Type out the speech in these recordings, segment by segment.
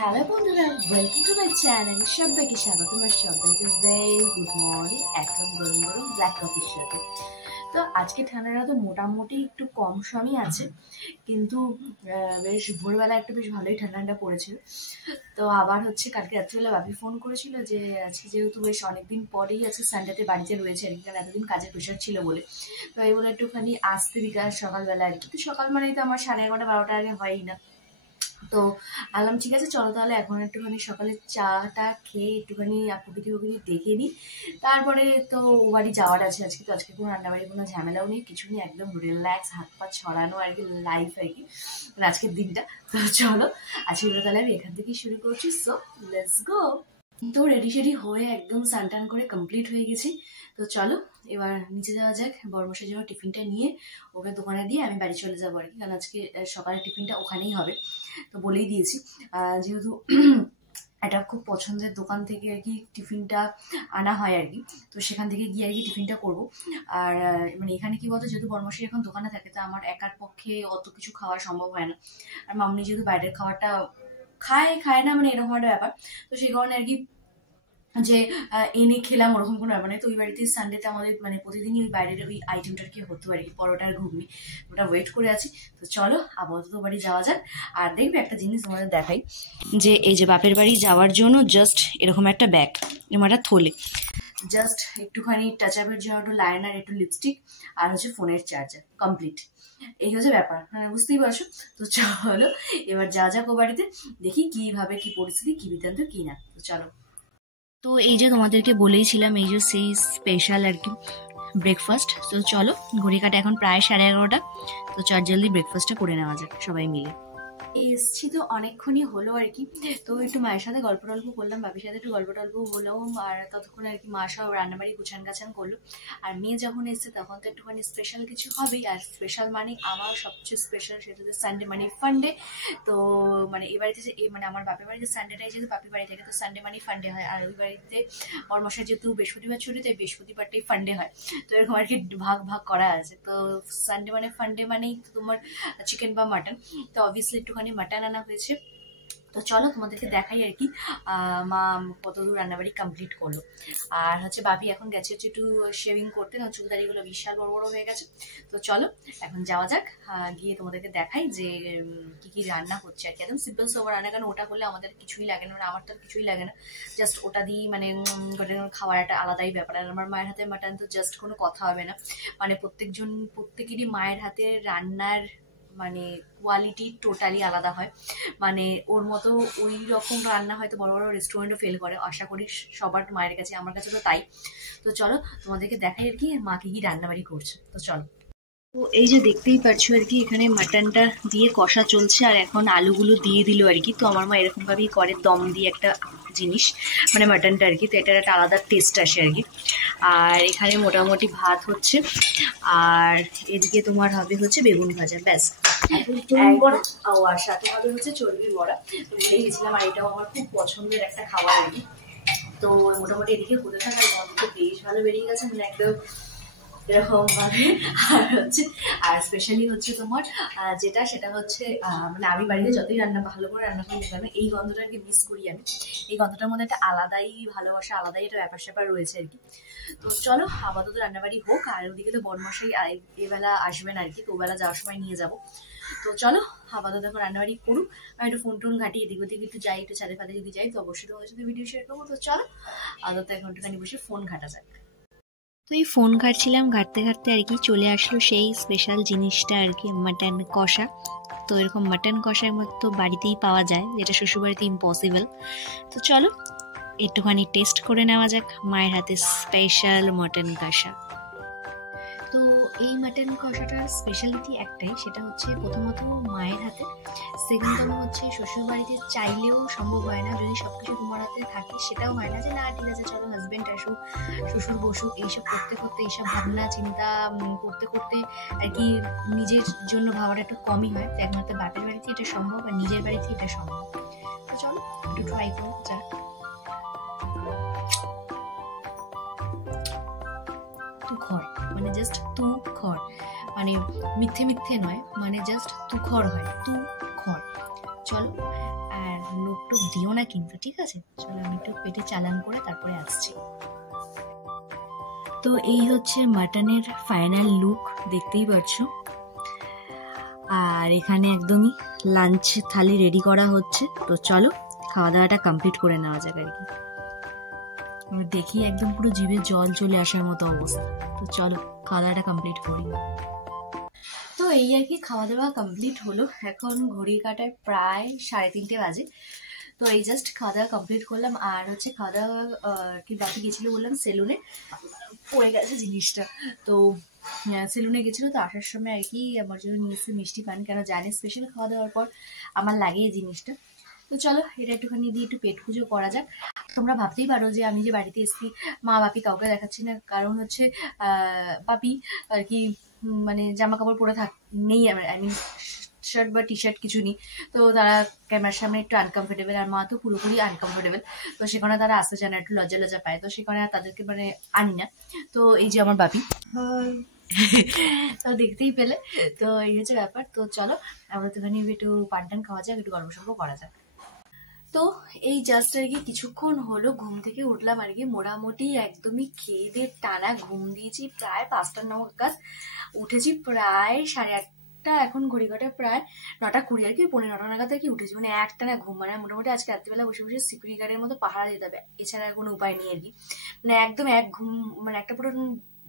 Hello বন্ধুরা, welcome to my channel. সবাইকে স্বাগত, আর সবাইকে ভেরি গুড মর্নিং। একদম গরম গরম ব্ল্যাক কফির সাথে। তো আজকে ঠান্ডাটা তো মোটামুটি একটু কম সমই আছে, কিন্তু বেশ ভোরবেলা একটু বেশ ভালোই ঠান্ডা পড়েছিল। তো আবার হচ্ছে কালকে রাত্রিবেলা বাপি ফোন করেছিল যে আজকে যেহেতু বেশ অনেকদিন পরেই আছে, সানডেতে বাড়িতে রয়েছে আর কি, কারণ এতদিন কাজের প্রেশার ছিল বলে। তো এইগুলো একটুখানি আসতে বিকাল সকালবেলা আর কি। তো সকাল মানেই তো আমার 11:30-12টার আগে হয়ই না। তো আলাম ঠিক আছে, চলো তাহলে এখন একটুখানি সকালে চাটা খেয়ে একটুখানি প্রকৃতি দেখে নিই। তারপরে তো ও বাড়ি যাওয়ার আছে আজকে। তো আজকে কোনো রান্নাবাড়ি কোনো ঝামেলাও নেই, কিছু নেই, একদম রিল্যাক্স, হাত পা ছড়ানো আর কি লাইফ আর কি আজকের দিনটা। তো চলো আজকে তাহলে আমি এখান থেকেই শুরু করছি। So let's go. তো রেডি শেডি হয়ে একদম স্নান করে কমপ্লিট হয়ে গেছি। তো চলো এবার নিচে যাওয়া যাক, বর্মশের জন্য টিফিনটা নিয়ে ওকে দোকানে দিয়ে আমি বাড়ি চলে যাবো আর কি, কারণ আজকে সকালের টিফিনটা ওখানেই হবে। তো বলেই দিয়েছি, যেহেতু এটা খুব পছন্দের দোকান থেকে আর কি টিফিনটা আনা হয় আর কি, তো সেখান থেকে গিয়ে আর কি টিফিনটা করবো। আর মানে এখানে কি বলতো, যেহেতু বর্মশী এখন দোকানে থাকে, তো আমার একার পক্ষে অত কিছু খাওয়া সম্ভব হয় না। আর মামনি যেহেতু বাইরের খাবারটা খায় না, মানে এরকম একটা ব্যাপার। তো সেই কারণে আর কি যে এনে খেলাম ওরকম কোনো ব্যাপার নেই। তো ওই বাড়িতে সানডেতে আমাদের মানে প্রতিদিনই ওই বাইরের ওই আইটেমটার কি হতো আর কি, পরোটার ঘুগনি, ওটা ওয়েট করে আছি। তো চলো আপাতত বাড়ি যাওয়া যাক। আর দেখবে একটা জিনিস তোমাদের দেখাই, যে এই যে বাপের বাড়ি যাওয়ার জন্য জাস্ট এরকম একটা ব্যাগ, এরকম একটা থলে, জাস্ট একটুখানি টাচ আপের জন্য একটু লাইনার, একটু লিপস্টিক, আর হচ্ছে ফোনের চার্জার, কমপ্লিট। এই হচ্ছে ব্যাপার, মানে বুঝতেই পারছো। তো চলো এবার যা যাক ও বাড়িতে, দেখি কিভাবে কি পরিস্থিতি, কি বৃত্তান্ত কি না। তো চলো। তো এই যে তোমাদেরকে বলেইছিলাম, এই যে সেই স্পেশাল আর কি ব্রেকফাস্ট। তো চলো ঘড়ি কাটা এখন প্রায় 11:30। তো চট জলদি ব্রেকফাস্টটা করে নেওয়া যাক সবাই মিলে। এসছি তো অনেকক্ষণই হলো আর কি। তো একটু মায়ের সাথে গল্প টল্প করলাম, বাবির সাথে একটু গল্প টল্প হলো, আর ততক্ষণ আর কি মা সব রান্নাবাড়ি গুছান গাছান করলো। আর মেয়ে যখন এসছে তখন তো একটুখানি স্পেশাল কিছু হবেই। আর স্পেশাল মানে আমার সবচেয়ে স্পেশাল সেটা হচ্ছে সানডে মানে ফান্ডে। তো মানে এই বাড়িতে যে মানে আমার বাপের বাড়িতে সানডেটাই যেহেতু বাপের বাড়ি থেকে, তো সানডে মানে ফান্ডে হয়। আর ওই বাড়িতে বর্মশাই যেহেতু বৃহস্পতিবার ছুটি, তাই বৃহস্পতিবারটাই ফান্ডে হয়। তো এরকম আর কি ভাগ ভাগ করা আছে। তো সানডে মানে ফান্ডে মানেই তোমার চিকেন বা মাটন। তো অবভিয়াসলি একটুখানি মাটন আনা হয়েছে। তো চলো তোমাদেরকে দেখাই আর কি মা কতদূর রান্নাবাড়ি কমপ্লিট করলো। আর হচ্ছে বাবি এখন গেছে হচ্ছে একটু শেভিং করতে, কারণ চুলদারিগুলো বিশাল বড় বড় হয়ে গেছে। তো চলো এখন যাওয়া যাক, গিয়ে তোমাদেরকে দেখাই যে কি কি রান্না হচ্ছে আর কি। একদম সিম্পল সোবার রান্না, কারণ ওটা করলে আমাদের কিছুই লাগে না, মানে আমার তো কিছুই লাগে না, জাস্ট ওটা দিয়েই মানে খাওয়ার একটা আলাদাই ব্যাপার। আর আমার মায়ের হাতে মাটন তো জাস্ট কোনো কথা হবে না, মানে প্রত্যেকেরই মায়ের হাতে রান্নার মানে কোয়ালিটি টোটালি আলাদা হয়। মানে ওর মতো ওই রকম রান্না হয়তো বড় বড় রেস্টুরেন্টও ফেল করে, আশা করি সবার মায়ের কাছে, আমার কাছে তো তাই। তো চলো তোমাদেরকে দেখাই আর কি মা কি কি রান্নাবাড়ি করছে। তো চলো। তো এই যে দেখতেই পাচ্ছ আর কি, এখানে মাটনটা দিয়ে কষা চলছে, আর এখন আলুগুলো দিয়ে দিল আর কি। তো আমার মা এরকম ভাবেই করে, দম দিয়ে একটা জিনিস মানে মাটনটা আর কি, তো এটার একটা আলাদা টেস্ট আসে আর কি। আর এখানে মোটামুটি ভাত হচ্ছে, আর এদিকে তোমার হবে হচ্ছে বেগুন ভাজা, ব্যাস। আর সাথে হবে হচ্ছে চর্বির বড়া। তো ভুলেই গেছিলাম, আর এটাও আমার খুব পছন্দের একটা খাবার আর কি। তো মোটামুটি এদিকে হতে থাকা গন্ধ বেশ ভালো বেরিয়ে গেছে, মানে একদম এরকম ভাবে। আর হচ্ছে আর স্পেশালি হচ্ছে তোমার যেটা সেটা হচ্ছে মানে আমি বাড়িতে যতই ভালো করে রান্না করি না, এই গন্ধটাকে মিস করি আমি। এই গন্ধটার মধ্যে একটা আলাদাই ভালোবাসা, আলাদাই একটা ব্যাপার স্যাপার রয়েছে আর কি। তো চলো আপাতত রান্নাবাড়ি হোক। আর ওদিকে তো বর্মশাই এবেলা আসবেন আর কি, তো ওবেলা যাওয়ার সময় নিয়ে যাব। তো চলো আপাতত এখন রান্নাবাড়ি করুক, আর একটু ফোন টোন ঘাটি, এদিক ওদিক একটু যাই, একটু ছাদে ফাদে যদি যাই তো অবশ্যই তোমাদের সাথে ভিডিও শেয়ার করবো। তো চলো আপাতত এখন একটুখানি বসে ফোন ঘাটা যাক। তো এই ফোন ঘাটছিলাম, ঘাটতে ঘাটতে আর কি চলে আসলো সেই স্পেশাল জিনিসটা আর কি, মাটন কষা। তো এরকম মাটন কষার মতো বাড়িতেই পাওয়া যায়, যেটা শ্বশুরবাড়িতে ইম্পসিবল। তো চলো একটুখানি টেস্ট করে নেওয়া যাক মায়ের হাতে স্পেশাল মাটন কষা। তো এই মাটন কষাটার স্পেশালিটি একটাই, সেটা হচ্ছে প্রথমত মায়ের হাতে, সেকেন্ডতম হচ্ছে শ্বশুরবাড়িতে চাইলেও সম্ভব হয় না, যদি সবকিছু তোমার হাতে থাকে সেটাও হয় না যে না ঠিক আছে চলো হাজবেন্ড আসুক, শ্বশুর বসুক, এইসব করতে করতে, এইসব ভাবনা চিন্তা করতে করতে আর কি নিজের জন্য ভাবাটা একটু কমই হয়। তো একমাত্র বাপের বাড়িতে এটা সম্ভব, আর নিজের বাড়িতে এটা সম্ভব। তো চলো একটু ট্রাই করো যাক। তুখর মানে জাস্ট তুখর, মানে মিথ্যে মিথ্যে নয়, মানে জাস্ট তুখর হয়, তুখর। চলো আর টোক দিও না কিন্তু, ঠিক আছে? চলো আমি একটু পেটে চালান করে তারপরে আসছি। তো এই হচ্ছে মাটনের ফাইনাল লুক, দেখতেই পাচ্ছ। আর এখানে একদমই লাঞ্চ থালি রেডি করা হচ্ছে। তো চলো খাওয়া দাওয়াটা কমপ্লিট করে নেওয়া যাক আর কি। দেখি একদম পুরো জিভে জল চলে আসার মতো অবস্থা। তো চলো খাওয়া দাওয়াটা কমপ্লিট করি। তো এই আর কি খাওয়া দাওয়া কমপ্লিট হলো। এখন ঘড়ি কাটায় প্রায় 3:30 বাজে। তো এই জাস্ট খাওয়া দাওয়া কমপ্লিট করলাম। আর হচ্ছে খাওয়া দাওয়া কি বাকি গেছিলো বললাম, সেলুনে পড়ে গেছে জিনিসটা। তো সেলুনে গেছিলো, তো আসার সময় আর কি আমার জন্য নিয়ে এসেছে মিষ্টি পান, কেন জানি স্পেশাল খাওয়া দাওয়ার পর আমার লাগে এই জিনিসটা। তো চলো এটা একটুখানি দিয়ে একটু পেট পুজো করা যাক। তোমরা ভাবতেই পারো যে আমি যে বাড়িতে এসেছি মা বাপি কাউকে দেখাচ্ছি না, কারণ হচ্ছে বাপি আর কি মানে জামা কাপড় পরে নেই, আই মিন শার্ট বা টি শার্ট কিছু নেই। তো তারা ক্যামেরার সামনে একটু আনকমফোর্টেবল, আর মা তো পুরোপুরি আনকমফোর্টেবল। তো সেখানে তারা আসতে চায় না, একটু লজ্জা লজ্জা পায়। তো সেখানে তাদেরকে মানে আনি না। তো এই যে আমার বাপি তো দেখতেই পেলে। তো এই হচ্ছে ব্যাপার। তো চলো আমরা একটুখানি একটু পান টান খাওয়া যাক, একটু গল্প সল্প করা যাক। তো এই জাস্ট আর কি কিছুক্ষণ হলো ঘুম থেকে উঠলাম আর কি। মোটামুটি একদমই খেয়ে দিয়ে টানা ঘুম দিয়েছি প্রায় 5টা নাগাদ, উঠেছি প্রায় 8:30। এখন ঘড়ি কাটা প্রায় 9:20 আর কি, 9:15 নাগাদ আর কি উঠেছি। মানে একটানা ঘুম, মানে মোটামুটি আজকে রাত্রিবেলা বসে বসে সিকিউরিটি গার্ডের মতো পাহারা দিতে হবে, এছাড়া কোনো উপায় নেই আর কি। মানে একদম এক ঘুম, মানে একটা পুরো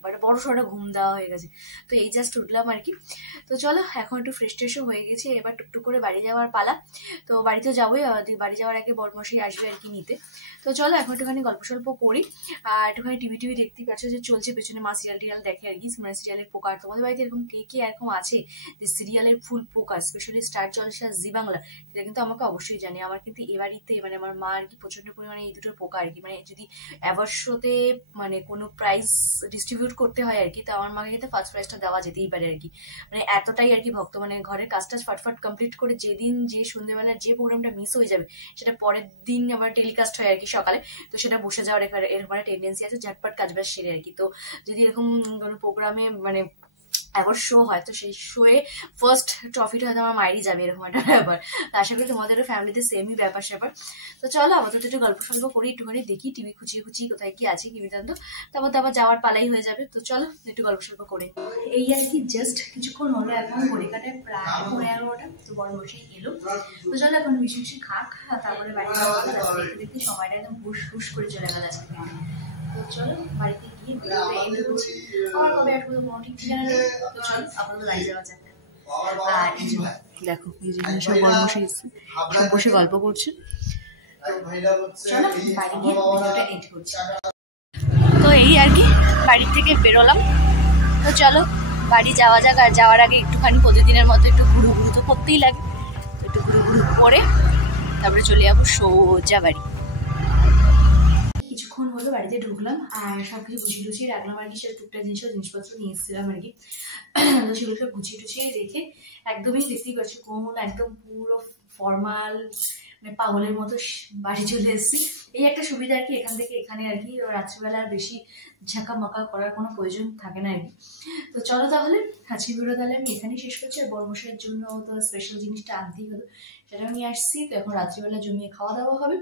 মানে বড় সড়ো ঘুম দেওয়া হয়ে গেছে। তো এই জাস্ট উঠলাম আর কি। তো চলো এখন একটু ফ্রেশ ট্রেশও হয়ে গেছি, এবার টুকটুক করে বাড়ি যাওয়ার পালা। তো বাড়িতে যাবোই, বাড়ি যাওয়ার আগে বরমশাই আসবে আর কি নিতে। তো চলো এখন একটুখানি গল্প সল্প করি। আর একটুখানি টিভি টিভি দেখতেই পাচ্ছ যে চলছে পেছনে, মা সিরিয়াল টিরিয়াল দেখে আর কি। মানে সিরিয়ালের পোকা, তোমাদের বাড়িতে এরকম কে কে এরকম আছে যে সিরিয়ালের ফুল পোকা, স্পেশালি স্টার জলসা, জি বাংলা, সেটা কিন্তু আমাকে অবশ্যই জানি। আমার কিন্তু এ বাড়িতে মানে আমার মা আর কি প্রচন্ড পরিমাণে এই দুটোর পোকা আর কি। মানে যদি অ্যাওয়ার্ড শোতে মানে কোনো প্রাইজ ডিস্ট্রিবিউট করতে হয় আর কি, তো আমার মাকে কিন্তু ফার্স্ট প্রাইজটা দেওয়া যেতেই পারে আর কি। মানে এতটাই আর কি ভক্ত। মানে ঘরের কাজটা ফাটফাট কমপ্লিট করে যেদিন যে সন্ধ্যেবেলার যে প্রোগ্রামটা মিস হয়ে যাবে, সেটা পরের দিন আবার টেলিকাস্ট হয় আর কি সকালে। তো সেটা বসে যাওয়ার এরকম একটা টেন্ডেন্সি আছে, ঝটপট কাজ বাজ সেরে আর কি। তো যদি এরকম কোনো প্রোগ্রামে মানে অ্যাওয়ার্ড শো হয়, তো সেই শোয়ে ফার্স্ট ট্রফিটা হয়তো আমার মায়েরই যাবে, এরকম একটা ব্যাপার। তো আশা করি তোমাদেরও ফ্যামিলিতে সেমই ব্যাপার স্যাপার। তো চলো আপাতত একটু গল্প সল্প করি, একটুখানি দেখি টিভি খুঁচিয়ে খুঁচিয়ে কোথায় কি আছে কি বৃত্তান্ত, তারপর তো আবার যাওয়ার পালাই হয়ে যাবে। তো চলো একটু গল্প সল্প করে। এই আর কি জাস্ট কিছুক্ষণ হলো, এখন ঘড়ি কাটায় প্রায় 11:30। তো বড় বসেই এলো। তো চলো এখন বেশি বেশি খাক, তারপরে বাড়ি যাওয়া দেখতে দেখতে সময়টা একদম হুশ হুশ করে চলে গেল আজকে। তো চলো বাড়িতে গিয়ে ভিডিওটা এন্ড করছি। আমার কবে আসবো কোনো ঠিক ঠিকানা নেই। তো চলো আপাতত বাড়ি যাওয়া যাক। আর এই যে দেখো, এই যে সব বড় বসে এসছে, সব বসে গল্প করছে। চলো বাড়ি গিয়ে ভিডিওটা এন্ড করছি। তো এই আর কি বাড়ি থেকে বেরোলাম। তো চলো বাড়ি যাওয়া যাক। আর যাওয়ার আগে একটুখানি প্রতিদিনের মতো একটু ঘুরু ঘুরু তো করতেই লাগে। একটু ঘুরু ঘুরু করে তারপরে চলে যাবো সোজা বাড়ি। কিছুক্ষণ হলো বাড়িতে ঢুকলাম, আর সবকিছু গুছিয়ে টুছিয়ে রাখলাম আর কি। সে টুকটাক জিনিসপত্র নিয়ে এসেছিলাম আর কি। তো সেগুলো সব গুছিয়ে টুছিয়ে রেখে একদমই দেখতেই পাচ্ছি কোন একদম পুরো ফর্মাল মানে পাগলের মতো বাড়ি চলে এসেছি। এই একটা সুবিধা আর কি এখান থেকে এখানে আর কি, রাত্রিবেলা আর বেশি ঝাঁকামাকা করার কোনো প্রয়োজন থাকে না আর কি। তো চলো তাহলে আজকে ভিডিও তাহলে আমি এখানেই শেষ করছি। আর বড়মশাইয়ের জন্য তো স্পেশাল জিনিসটা আনতেই হলো, সেটা আমি আসছি। তো এখন রাত্রিবেলা জমিয়ে খাওয়া দাওয়া হবে।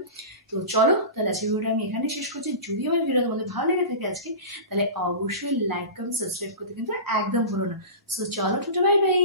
তো চলো তাহলে আজকে ভিডিওটা আমি এখানেই শেষ করছি। যদি আমার ভিডিও তোমাদের ভালো লেগে থাকে আজকে, তাহলে অবশ্যই লাইক কমেন্ট সাবস্ক্রাইব করতে কিন্তু একদম ভুলো না। সো চলো, টাটা, বাই বাই।